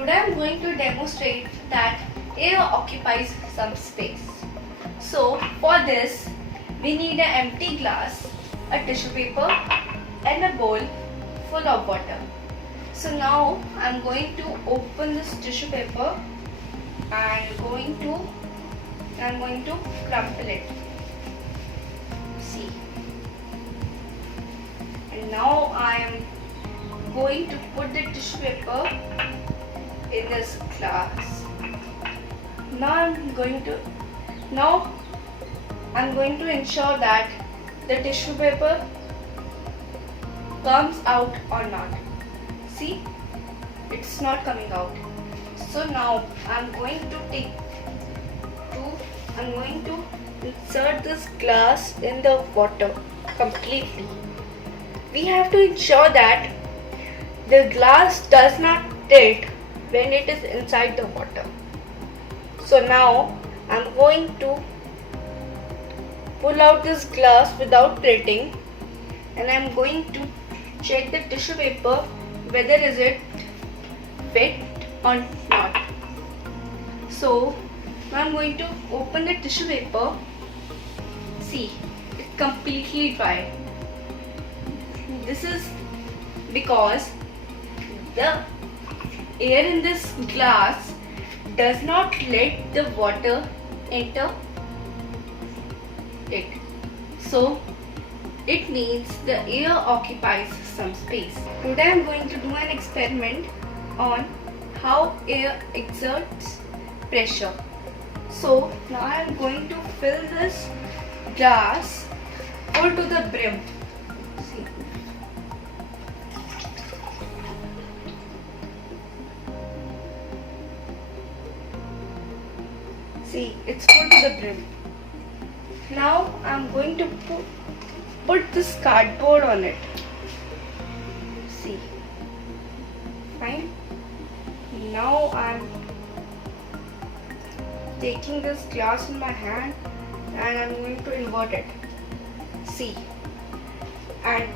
Today I am going to demonstrate that air occupies some space. So for this we need an empty glass, a tissue paper and a bowl full of water. So now I am going to open this tissue paper and I am going to crumple it. See. And now I am going to put the tissue paper in this glass. Now I'm going to ensure that the tissue paper comes out or not. See, it's not coming out. So now I'm going to insert this glass in the water completely. We have to ensure that the glass does not tilt when it is inside the water. So now I'm going to pull out this glass without tilting, and I'm going to check the tissue paper whether is it fit or not. So now I'm going to open the tissue paper. See, it's completely dry. This is because the air in this glass does not let the water enter it. So it means the air occupies some space. Today I am going to do an experiment on how air exerts pressure. So now I am going to fill this glass full to the brim. See. See, it's full to the brim. Now I am going to put this cardboard on it. See. Fine. Now I am taking this glass in my hand and I am going to invert it. See. And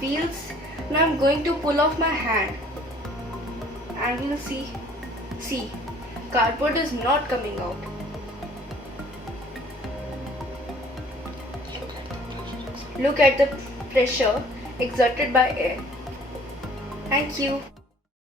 feels. Now I am going to pull off my hand and we'll see. See. Cardboard is not coming out. Look at the pressure exerted by air. Thank you.